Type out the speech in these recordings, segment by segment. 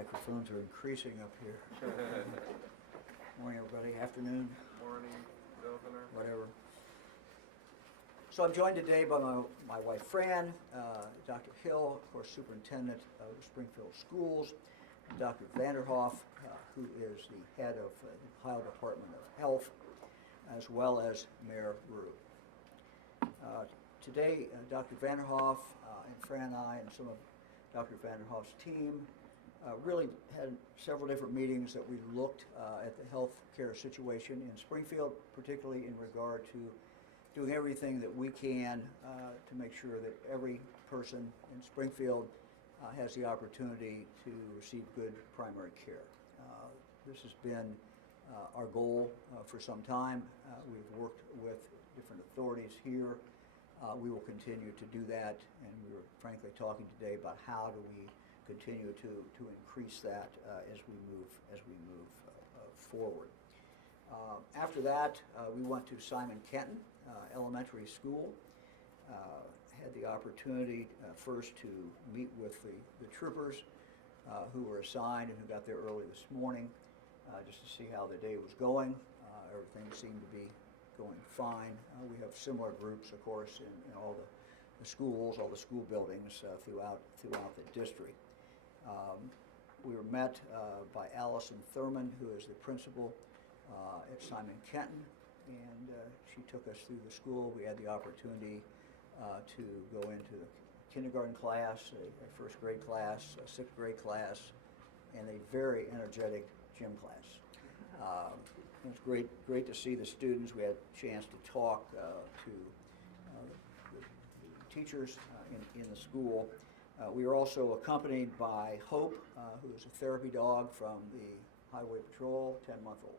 Microphones are increasing up here. Morning, everybody. Afternoon, Morning, Governor. whatever. So I'm joined today by my wife, Fran, Dr. Hill, of course, Superintendent of the Springfield Schools, and Dr. Vanderhoff, who is the head of the Ohio Department of Health, as well as Mayor Rue. Today, Dr. Vanderhoff and Fran and I and some of Dr. Vanderhoff's team really had several different meetings that we looked at the health care situation in Springfield, particularly in regard to doing everything that we can to make sure that every person in Springfield has the opportunity to receive good primary care. This has been our goal for some time. We've worked with different authorities here. We will continue to do that, and we were frankly talking today about how do we continue to increase that as we move forward. After that, we went to Simon Kenton Elementary School. Had the opportunity first to meet with the troopers who were assigned and who got there early this morning, just to see how the day was going. Everything seemed to be going fine. We have similar groups, of course, in all the schools, all the school buildings throughout the district. We were met by Allison Thurman, who is the principal at Simon Kenton, and she took us through the school. We had the opportunity to go into the kindergarten class, a first grade class, a sixth grade class, and a very energetic gym class. It was great to see the students. We had a chance to talk to the teachers in the school. We were also accompanied by Hope, who is a therapy dog from the Highway Patrol, 10-month-old.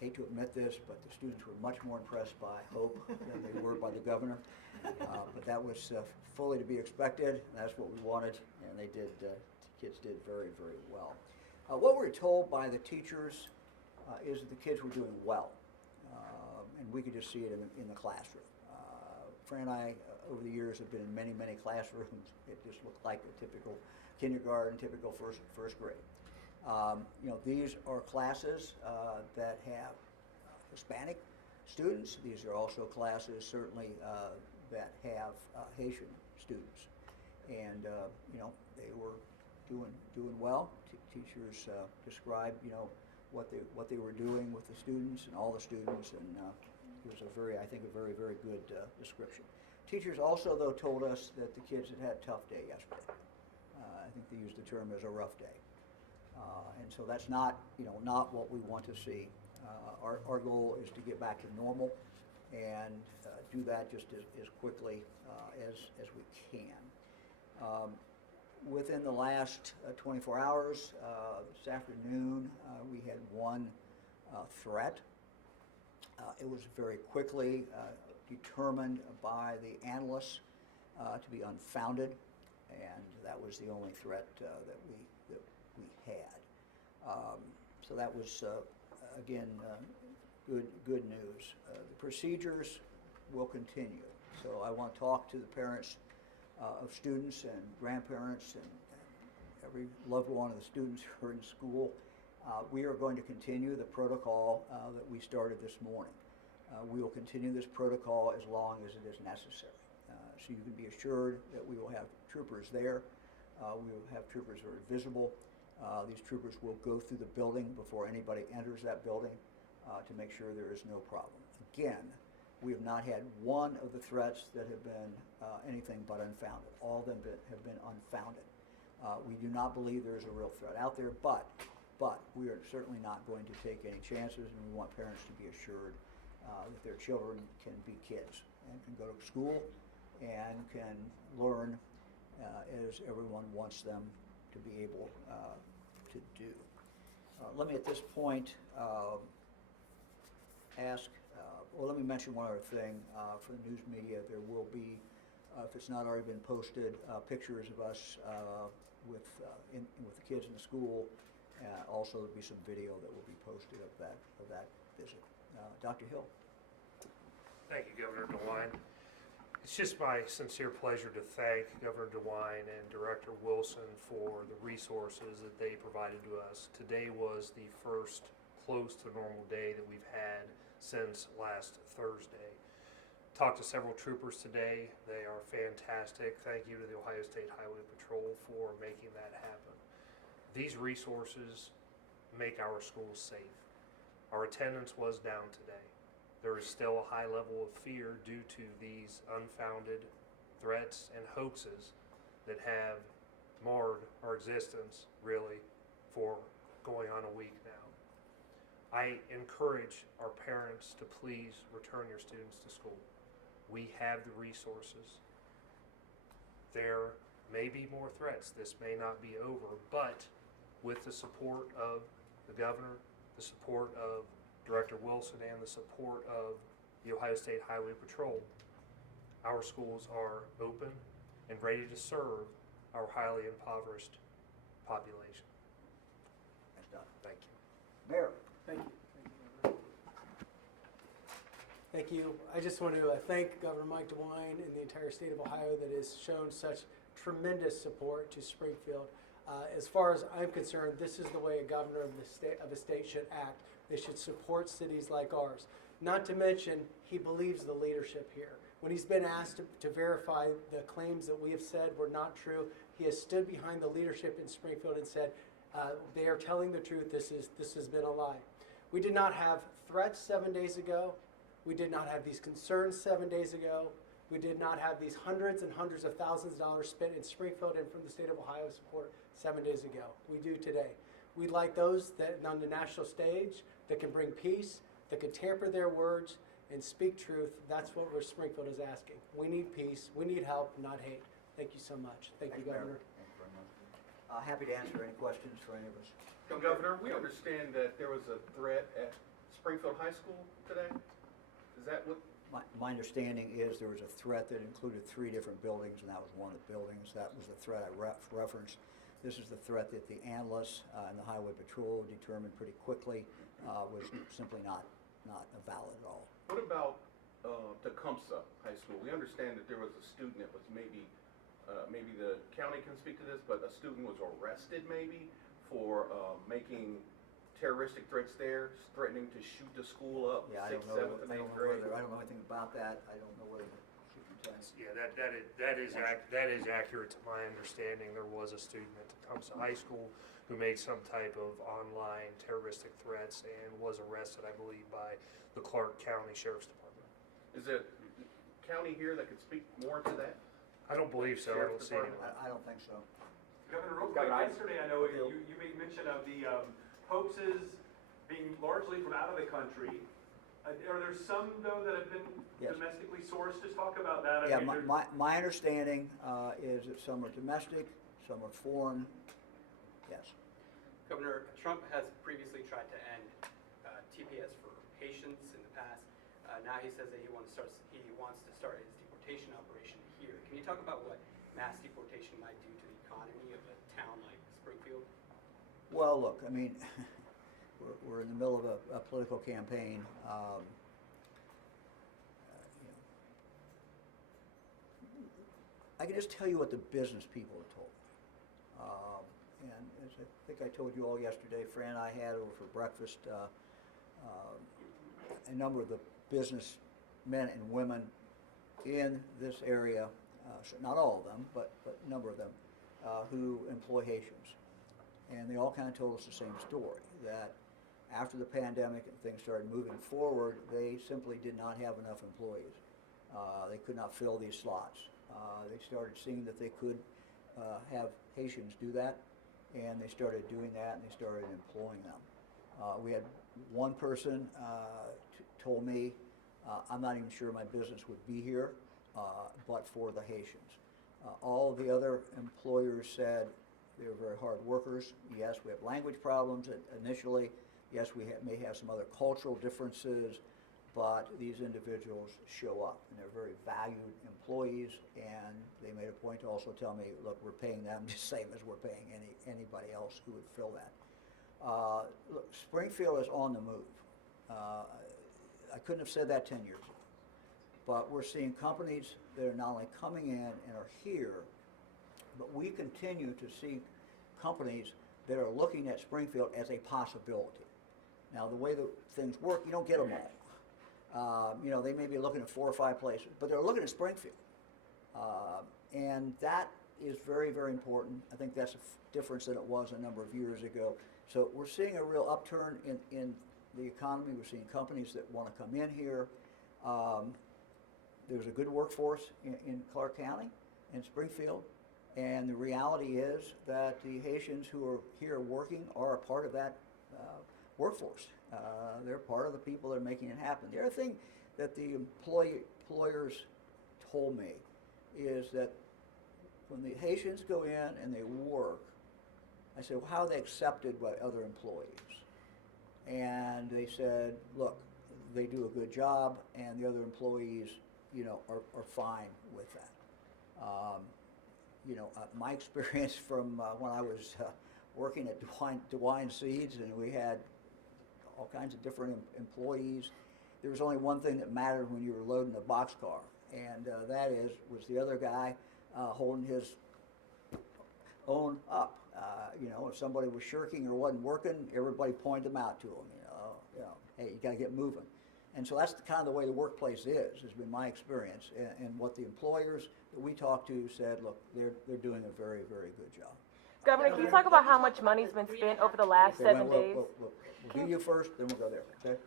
Hate to admit this, but the students were much more impressed by Hope than they were by the governor. But that was fully to be expected. That's what we wanted, and they did. The kids did very, very well. What we were told by the teachers is that the kids were doing well, and we could just see it in the classroom. Fran and I, over the years, have been in many, many classrooms. It just looked like a typical kindergarten, typical first grade. These are classes that have Hispanic students. These are also classes, certainly, that have Haitian students. And, they were doing well. Teachers described, what they were doing with the students and all the students, and it was a very, very good description. Teachers also, though, told us that the kids had a tough day yesterday. I think they used the term as a rough day. And so that's not what we want to see. Our goal is to get back to normal and do that just as quickly as we can. Within the last 24 hours, this afternoon, we had one threat. It was very quickly determined by the analysts to be unfounded, and that was the only threat that we had. So that was, again, good news. The procedures will continue. So I want to talk to the parents of students and grandparents and every loved one of the students who are in school. We are going to continue the protocol that we started this morning. We will continue this protocol as long as it is necessary. So you can be assured that we will have troopers there. We will have troopers who are visible. These troopers will go through the building before anybody enters that building to make sure there is no problem. Again, we have not had one of the threats that have been anything but unfounded. All of them have been unfounded. We do not believe there is a real threat out there, but we are certainly not going to take any chances, and we want parents to be assured that their children can be kids and can go to school and can learn as everyone wants them to be able to do. Let me at this point let me mention one other thing. For the news media, there will be, if it's not already been posted, pictures of us with the kids in the school. Also, there'll be some video that will be posted of that visit. Dr. Hill. Thank you, Governor DeWine. It's just my sincere pleasure to thank Governor DeWine and Director Wilson for the resources that they provided to us. Today was the first close to normal day that we've had since last Thursday. Talked to several troopers today. They are fantastic. Thank you to the Ohio State Highway Patrol for making that happen. These resources make our schools safe. Our attendance was down today. There is still a high level of fear due to these unfounded threats and hoaxes that have marred our existence, really, for going on a week now. I encourage our parents to please return your students to school. We have the resources. There may be more threats. This may not be over, but with the support of the governor, the support of Director Wilson, and the support of the Ohio State Highway Patrol, our schools are open and ready to serve our highly impoverished population. That's done. Thank you. Mayor. Thank you. Thank you. I just want to thank Governor Mike DeWine and the entire state of Ohio that has shown such tremendous support to Springfield. As far as I'm concerned, this is the way a governor of a state should act. They should support cities like ours. Not to mention, he believes the leadership here. When he's been asked to verify the claims that we have said were not true, he has stood behind the leadership in Springfield and said, they are telling the truth, this has been a lie. We did not have threats 7 days ago. We did not have these concerns 7 days ago. We did not have these hundreds and hundreds of thousands of dollars spent in Springfield and from the state of Ohio support 7 days ago. We do today. We'd like those that on the national stage that can bring peace, that can tamper their words and speak truth. That's what Springfield is asking. We need peace. We need help, not hate. Thank you so much. Thank you, Governor. Thank you very much. Happy to answer any questions for any of us. Governor, we understand that there was a threat at Springfield High School today. Is that what? My understanding is there was a threat that included 3 different buildings, and that was one of the buildings. That was the threat I referenced. This is the threat that the analysts and the Highway Patrol determined pretty quickly was simply not valid at all. What about Tecumseh High School? We understand that there was a student that was maybe the county can speak to this, but a student was arrested maybe for making terroristic threats there, threatening to shoot the school up, Yeah, I 6th, don't know. 7th, and I 8th don't grade. know anything about that. I don't know whether the superintendent. Yeah, that is accurate to my understanding. There was a student at Tecumseh High School who made some type of online terroristic threats and was arrested, I believe, by the Clark County Sheriff's Department. Is it county here that could speak more to that? I don't believe so. I don't see anyone. I don't think so. Governor, real quick, yesterday I know you made mention of the hoaxes being largely from out of the country. Are there some, though, that have been Yes. domestically sourced? Just talk about that. I Yeah, mean, my understanding is that some are domestic, some are foreign. Yes. Governor Trump has previously tried to end TPS for Haitians in the past. Now he says that he wants to start his deportation operation here. Can you talk about what mass deportation might do to the economy of a town like Springfield? Well, look, I mean, we're in the middle of a political campaign. I can just tell you what the business people have told me. And as I think I told you all yesterday, Fran and I had over for breakfast a number of the business men and women in this area, so not all of them, but a number of them, who employ Haitians. And they all kind of told us the same story, that after the pandemic and things started moving forward, they simply did not have enough employees. They could not fill these slots. They started seeing that they could have Haitians do that, and they started doing that, and they started employing them. We had one person told me, I'm not even sure my business would be here, but for the Haitians. All the other employers said they were very hard workers. Yes, we have language problems initially. Yes, we may have some other cultural differences, but these individuals show up, and they're very valued employees, and they made a point to also tell me, look, we're paying them the same as we're paying anybody else who would fill that. Look, Springfield is on the move. I couldn't have said that 10 years ago. but we're seeing companies that are not only coming in and are here, but we continue to see companies that are looking at Springfield as a possibility. Now, the way that things work, you don't get them all. You know, they may be looking at 4 or 5 places, but they're looking at Springfield. And that is very, very important. I think that's a difference than it was a number of years ago. So we're seeing a real upturn in the economy. We're seeing companies that want to come in here. There's a good workforce in Clark County and Springfield. And the reality is that the Haitians who are here working are a part of that workforce. They're part of the people that are making it happen. The other thing that the employers told me is that when the Haitians go in and they work, I said, well, how are they accepted by other employees? And they said, look, they do a good job, and the other employees, you know, are fine with that. You know, my experience from when I was working at DeWine Seeds, and we had all kinds of different employees, there was only one thing that mattered when you were loading a boxcar, and that was the other guy holding his own up. You know, if somebody was shirking or wasn't working, everybody pointed them out to him. You know, hey, you got to get moving. And so that's kind of the way the workplace has been my experience. And what the employers that we talked to said, look, they're doing a very, very good job. Governor, can you talk about how much money's been spent over the last Okay, 7 days? We'll do you first, then we'll go there, okay?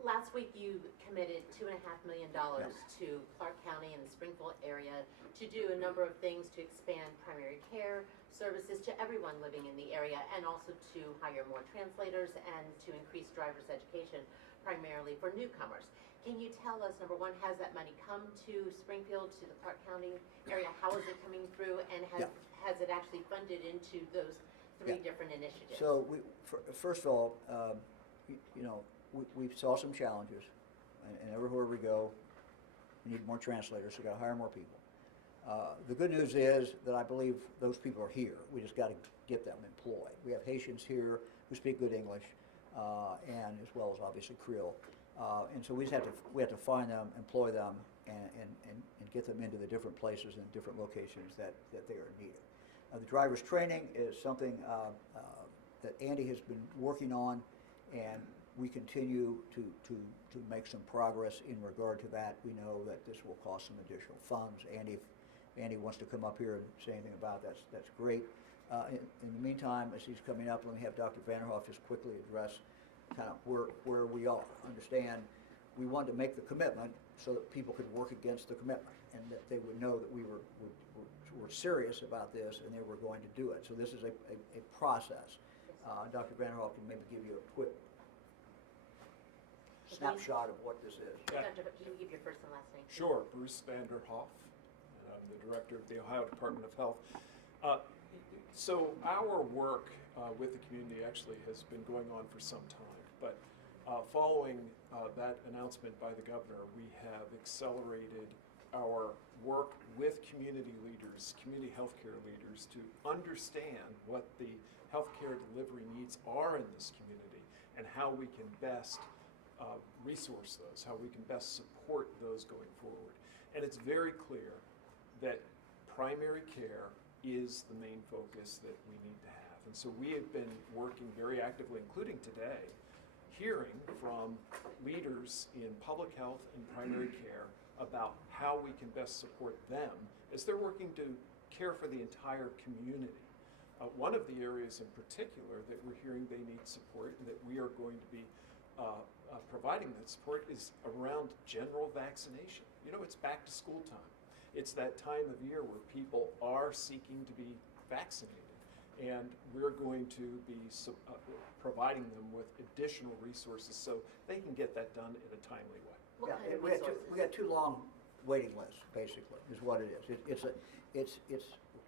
Last week, you committed $2.5 million to Clark County and the Springfield area to do a number of things to expand primary care services to everyone living in the area, and also to hire more translators and to increase driver's education, primarily for newcomers. Can you tell us, number one, has that money come to Springfield, to the Clark County area? How is it coming through, and has it actually funded into those 3 different initiatives? So first of all, you know, we saw some challenges, and everywhere we go, we need more translators. We got to hire more people. The good news is that I believe those people are here. We just got to get them employed. We have Haitians here who speak good English, and as well as obviously Creole, and so we have to find them, employ them, and get them into the different places and different locations that they are needed. The driver's training is something that Andy has been working on, and we continue to make some progress in regard to that. We know that this will cost some additional funds. Andy wants to come up here and say anything about that, that's great. In the meantime, as he's coming up, let me have Dr. Vanderhoff just quickly address kind of where we are. Understand, we wanted to make the commitment so that people could work against the commitment, and that they would know that we were serious about this and they were going to do it. So this is a process. Dr. Vanderhoff can maybe give you a quick snapshot of what this is. Yeah. Dr., can you give your first and last name? Sure, Bruce Vanderhoff, and I'm the director of the Ohio Department of Health. So our work with the community actually has been going on for some time, but following that announcement by the governor, we have accelerated our work with community leaders, community healthcare leaders, to understand what the healthcare delivery needs are in this community and how we can best resource those, how we can best support those going forward. And it's very clear that primary care is the main focus that we need to have. And so we have been working very actively, including today, hearing from leaders in public health and primary care about how we can best support them as they're working to care for the entire community. One of the areas in particular that we're hearing they need support and that we are going to be providing that support is around general vaccination. You know, it's back to school time. It's that time of year where people are seeking to be vaccinated, and we're going to be providing them with additional resources so they can get that done in a timely way. What kind of we resources? got too long waiting lists, basically, is what it is.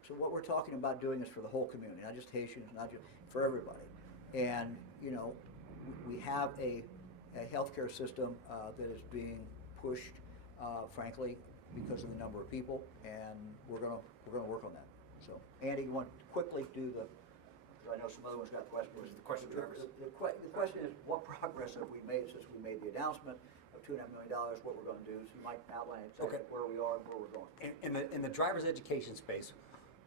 So what we're talking about doing is for the whole community, not just Haitians, not just for everybody. And you know, we have a healthcare system that is being pushed, frankly, because of the number of people, and we're gonna work on that. So, Andy, you want to quickly do the? I know some other ones got questions. The question, The question is, what progress have we made since we made the announcement, of $2.5 million, what we're gonna do. So you might outline exactly Okay. where we are and where we're going. In the driver's education space,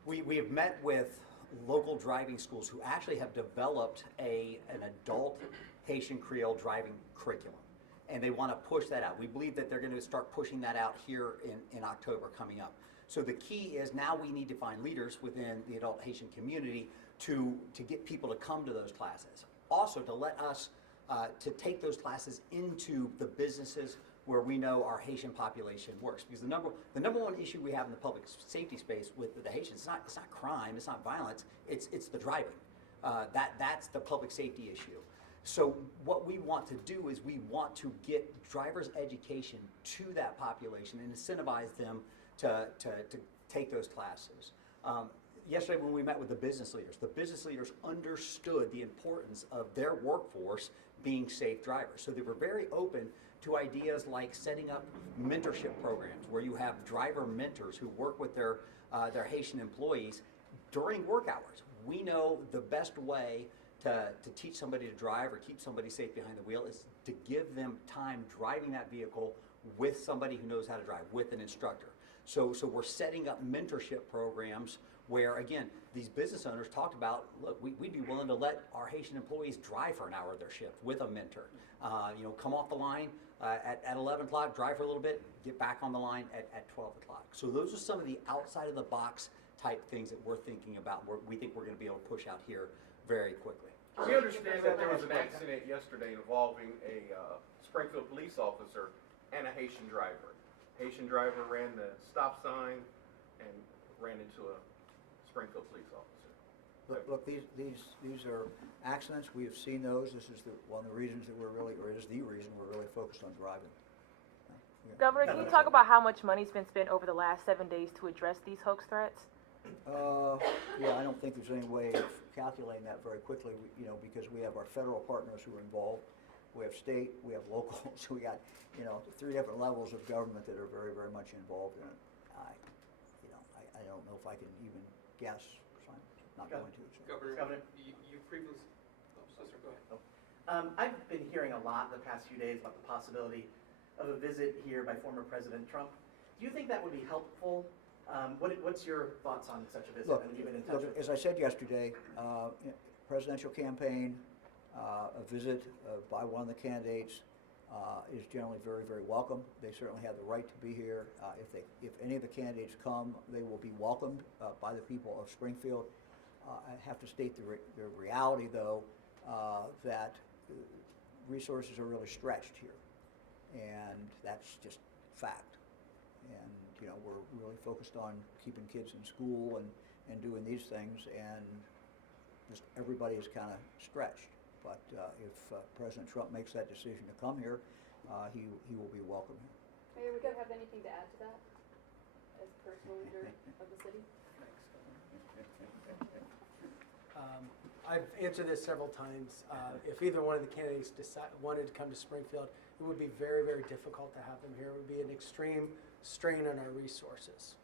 we have met with local driving schools who actually have developed an adult Haitian Creole driving curriculum. And they want to push that out. We believe that they're going to start pushing that out here in October coming up. So the key is now we need to find leaders within the adult Haitian community to get people to come to those classes. Also to let us to take those classes into the businesses where we know our Haitian population works. Because the number one issue we have in the public safety space with the Haitians, it's not crime, it's not violence, it's the driving. That's the public safety issue. So what we want to do is we want to get driver's education to that population and incentivize them to take those classes. Yesterday when we met with the business leaders understood the importance of their workforce being safe drivers. So they were very open to ideas like setting up mentorship programs where you have driver mentors who work with their Haitian employees during work hours. We know the best way to teach somebody to drive or keep somebody safe behind the wheel is to give them time driving that vehicle with somebody who knows how to drive, with an instructor. So we're setting up mentorship programs where, again, these business owners talked about, look, we'd be willing to let our Haitian employees drive for an hour of their shift with a mentor. Come off the line at 11 o'clock, drive for a little bit, get back on the line at 12 o'clock. So those are some of the outside of the box type things that we're thinking about, we think we're going to be able to push out here very quickly. We understand that there was an accident yesterday involving a Springfield police officer and a Haitian driver. Haitian driver ran the stop sign and ran into a Springfield police officer. Look, these are accidents. We have seen those. This is one of the reasons that we're really, or it is the reason we're really focused on driving. Governor, can you talk about how much money's been spent over the last 7 days to address these hoax threats? Yeah, I don't think there's any way of calculating that very quickly, because we have our federal partners who are involved. We have state, we have local, so we got, 3 different levels of government that are very, very much involved in it. I don't know if I can even guess, so I'm not going to. So. Governor, you previously, go ahead. I've been hearing a lot the past few days about the possibility of a visit here by former President Trump. Do you think that would be helpful? What's your thoughts on such a visit? Look, Have you been in touch with? as I said yesterday, presidential campaign, a visit by one of the candidates is generally very, very welcome. They certainly have the right to be here. If any of the candidates come, they will be welcomed by the people of Springfield. I have to state the reality, though, that resources are really stretched here, and that's just fact. And we're really focused on keeping kids in school and doing these things, and just everybody is kind of stretched. But if President Trump makes that decision to come here, he will be welcome here. Mayor, would you have anything to add to that as personal leader of the city? I've answered this several times. If either one of the candidates wanted to come to Springfield, it would be very, very difficult to have them here. It would be an extreme strain on our resources.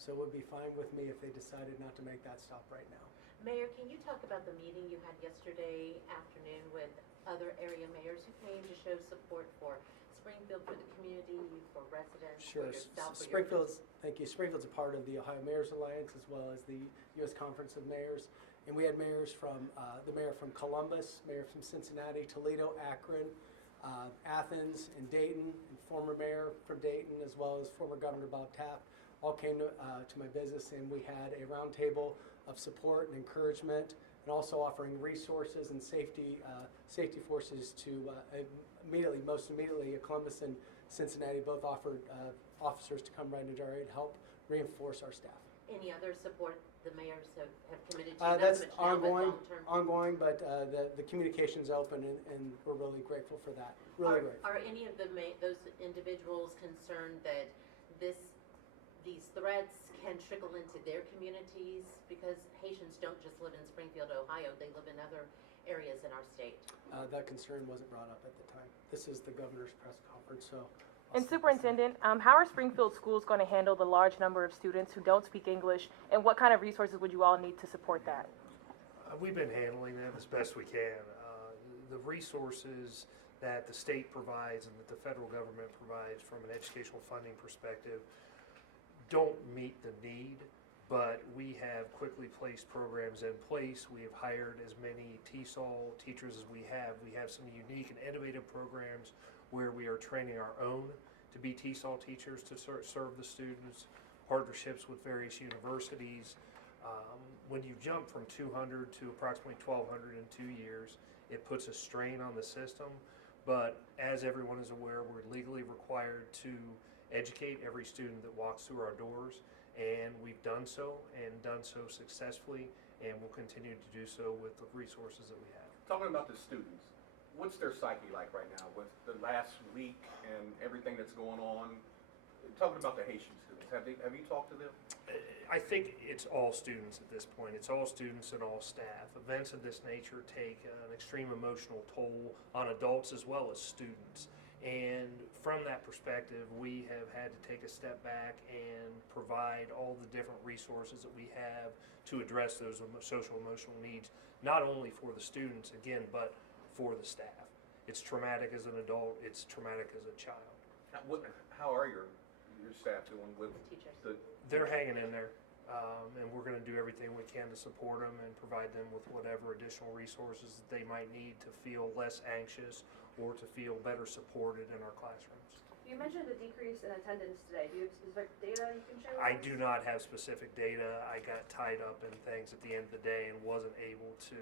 So it would be fine with me if they decided not to make that stop right now. Mayor, can you talk about the meeting you had yesterday afternoon with other area mayors who came to show support for Springfield, for the community, for residents, Sure. for yourself? Thank you. Springfield's a part of the Ohio Mayors Alliance as well as the U.S. Conference of Mayors. And we had mayors from, the mayor from Columbus, mayor from Cincinnati, Toledo, Akron, Athens, and Dayton, and former mayor from Dayton, as well as former Governor Bob Taft, all came to my business, and we had a roundtable of support and encouragement, and also offering resources and safety forces to most immediately, Columbus and Cincinnati both offered officers to come right into our area to help reinforce our staff. Any other support the mayors have committed to? That's much now, but ongoing, but the communication's open, and we're really grateful for that. Really grateful. Are any of those individuals concerned that these threats can trickle into their communities? Because Haitians don't just live in Springfield, Ohio, they live in other areas in our state. That concern wasn't brought up at the time. This is the governor's press conference, so. And Superintendent, how are Springfield schools going to handle the large number of students who don't speak English, and what kind of resources would you all need to support that? We've been handling that as best we can. The resources that the state provides and that the federal government provides from an educational funding perspective don't meet the need, but we have quickly placed programs in place. We have hired as many TESOL teachers as we have. We have some unique and innovative programs where we are training our own to be TESOL teachers to serve the students, partnerships with various universities. When you jump from 200 to approximately 1,200 in 2 years, it puts a strain on the system. But as everyone is aware, we're legally required to educate every student that walks through our doors, and we've done so and done so successfully, and we'll continue to do so with the resources that we have. Talking about the students, what's their psyche like right now with the last week and everything that's going on? Talking about the Haitian students, have you talked to them? I think it's all students at this point. It's all students and all staff. Events of this nature take an extreme emotional toll on adults as well as students. And from that perspective, we have had to take a step back and provide all the different resources that we have to address those social emotional needs, not only for the students, again, but for the staff. It's traumatic as an adult, it's traumatic as a child. How are your staff doing with Teachers. They're hanging in there, and we're going to do everything we can to support them and provide them with whatever additional resources that they might need to feel less anxious or to feel better supported in our classrooms. You mentioned a decrease in attendance today. Do you have specific data you can share with I us? do not have specific data. I got tied up in things at the end of the day and wasn't able to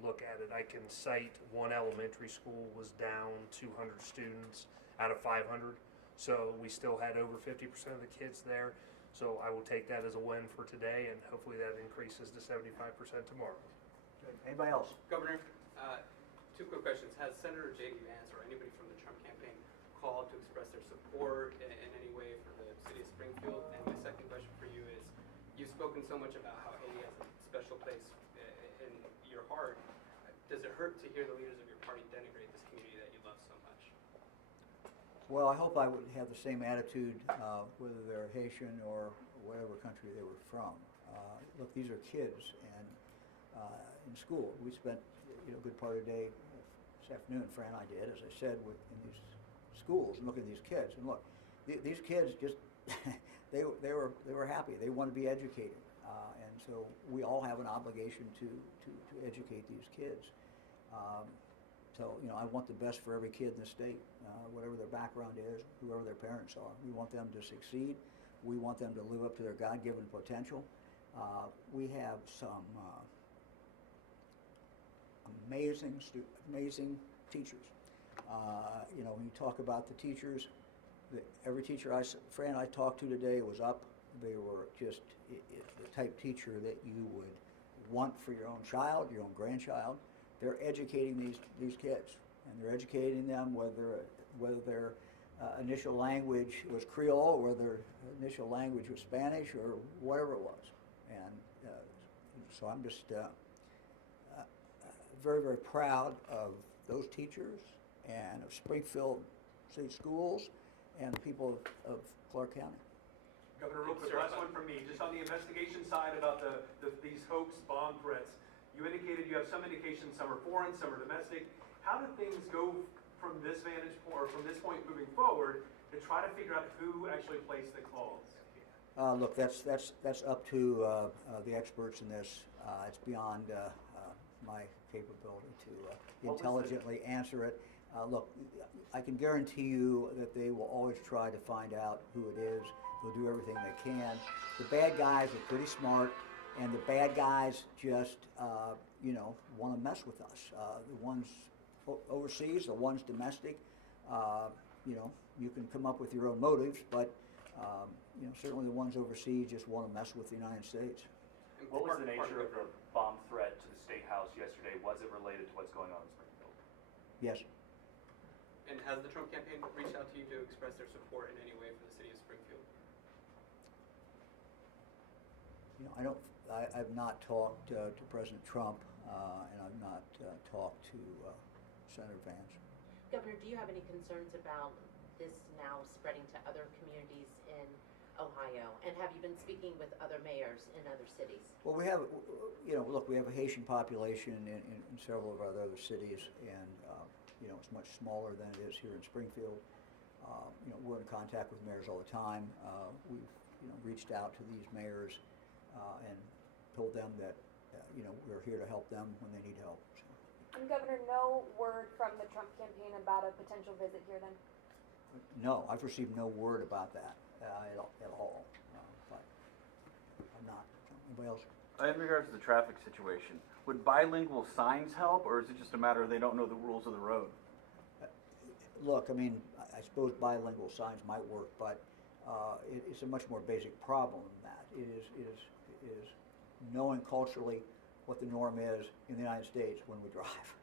look at it. I can cite one elementary school was down 200 students out of 500, so we still had over 50% of the kids there. So I will take that as a win for today, and hopefully that increases to 75% tomorrow. Good. Anybody else? Governor, two quick questions. Has Senator J.D. Vance or anybody from the Trump campaign called to express their support in any way for the city of Springfield? And my second question for you is, you've spoken so much about how Haiti has a special place in your heart. Does it hurt to hear the leaders of your party denigrate this community that you love so much? Well, I hope I would have the same attitude, whether they're Haitian or whatever country they were from. Look, these are kids, and in school, we spent a good part of the day this afternoon, Fran and I did, as I said, in these schools, and looking at these kids. And look, these kids just they were happy. They want to be educated, and so we all have an obligation to educate these kids. So, I want the best for every kid in the state, whatever their background is, whoever their parents are. We want them to succeed. We want them to live up to their God-given potential. We have some amazing teachers. When you talk about the teachers, every teacher Fran and I talked to today was up. They were just the type teacher that you would want for your own child, your own grandchild. They're educating these kids, and they're educating them whether their initial language was Creole, or their initial language was Spanish, or whatever it was. And so I'm just very, very proud of those teachers and of Springfield State Schools and the people of Clark County. Governor, real quick, last one from me. Just on the investigation side about these hoax bomb threats, you indicated you have some indications, some are foreign, some are domestic. How do things go from this vantage point, or from this point moving forward, to try to figure out who actually placed the calls? Look, that's up to the experts in this. It's beyond my capability to intelligently answer it. Look, I can guarantee you that they will always try to find out who it is. They'll do everything they can. The bad guys are pretty smart, and the bad guys just, want to mess with us. The ones overseas, the ones domestic, you can come up with your own motives, but certainly the ones overseas just want to mess with the United States. What was the nature of the bomb threat to the State House yesterday? Was it related to what's going on in Springfield? Yes. And has the Trump campaign reached out to you to express their support in any way for the city of Springfield? I've not talked to President Trump, and I've not talked to Senator Vance. Governor, do you have any concerns about this now spreading to other communities in Ohio? And have you been speaking with other mayors in other cities? Well, we have, we have a Haitian population in several of our other cities, and it's much smaller than it is here in Springfield. We're in contact with mayors all the time. We've reached out to these mayors and told them that we're here to help them when they need help. So. And Governor, no word from the Trump campaign about a potential visit here then? No, I've received no word about that at all. But I'm not. Anybody else? In regards to the traffic situation, would bilingual signs help, or is it just a matter of they don't know the rules of the road? Look, I mean, I suppose bilingual signs might work, but it's a much more basic problem than that. It is knowing culturally what the norm is in the United States when we drive,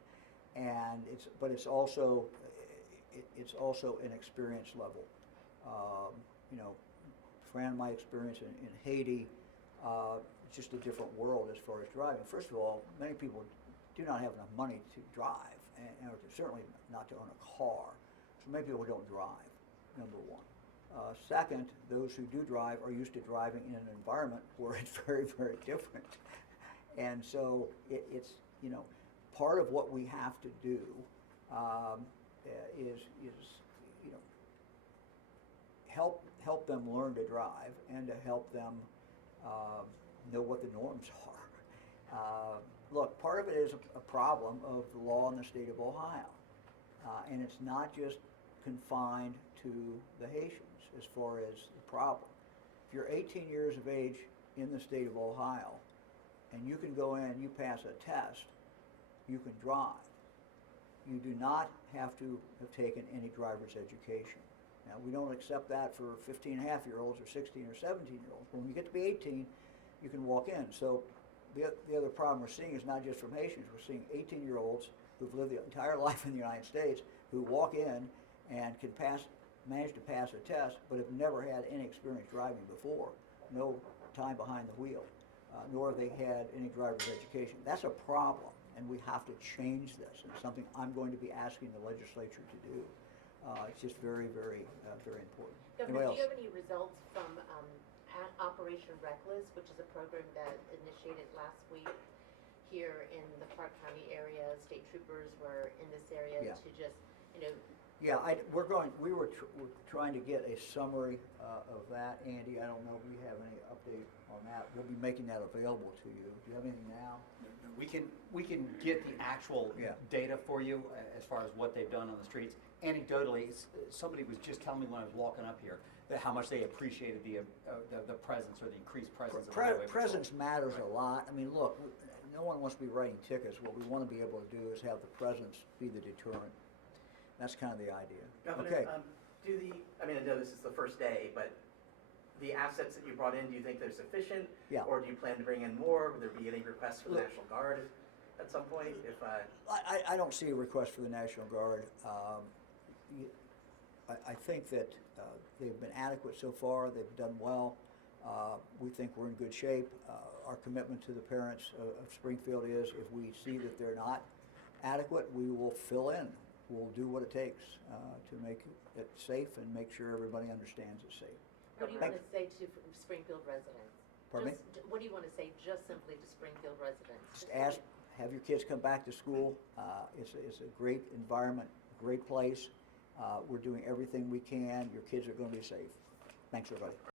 and it's also an experience level. Fran, my experience in Haiti, it's just a different world as far as driving. First of all, many people do not have enough money to drive, and certainly not to own a car. So many people don't drive, number one. Second, those who do drive are used to driving in an environment where it's very, very different. And so it's part of what we have to do is help them learn to drive and to help them know what the norms are. Look, part of it is a problem of the law in the state of Ohio. And it's not just confined to the Haitians as far as the problem. If you're 18 years of age in the state of Ohio and you can go in and you pass a test, you can drive. You do not have to have taken any driver's education. Now, we don't accept that for 15-and-a-half-year-olds or 16 or 17-year-olds. When you get to be 18, you can walk in. So the other problem we're seeing is not just from Haitians. We're seeing 18-year-olds who've lived their entire life in the United States who walk in and can manage to pass a test, but have never had any experience driving before, no time behind the wheel, nor have they had any driver's education. That's a problem, and we have to change this, and it's something I'm going to be asking the legislature to do. It's just very, very, very important. Governor, Anybody do you else? have any results from Operation Reckless, which is a program that initiated last week here in the Clark County area? State troopers were in this area Yeah. to just, Yeah, we're trying to get a summary of that, Andy. I don't know if we have any update on that. We'll be making that available to you. Do you have anything now? We can get the actual data for you as far as what they've done on the streets. Anecdotally, somebody was just telling me when I was walking up here that how much they appreciated the presence or the increased presence of the highway patrol. Presence matters a lot. I mean, look, no one wants to be writing tickets. What we want to be able to do is have the presence be the deterrent. That's kind of the idea. Governor, Okay. I know this is the first day, but the assets that you brought in, do you think they're sufficient? Yeah. Or do you plan to bring in more? Would there be any requests for the National Guard at some point? I don't see a request for the National Guard. I think that they've been adequate so far. They've done well. We think we're in good shape. Our commitment to the parents of Springfield is if we see that they're not adequate, we will fill in. We'll do what it takes to make it safe and make sure everybody understands it's safe. what do you want to say to Springfield residents? Pardon me? What do you want to say just simply to Springfield residents? Just have your kids come back to school. It's a great environment, great place. We're doing everything we can. Your kids are going to be safe. Thanks, everybody.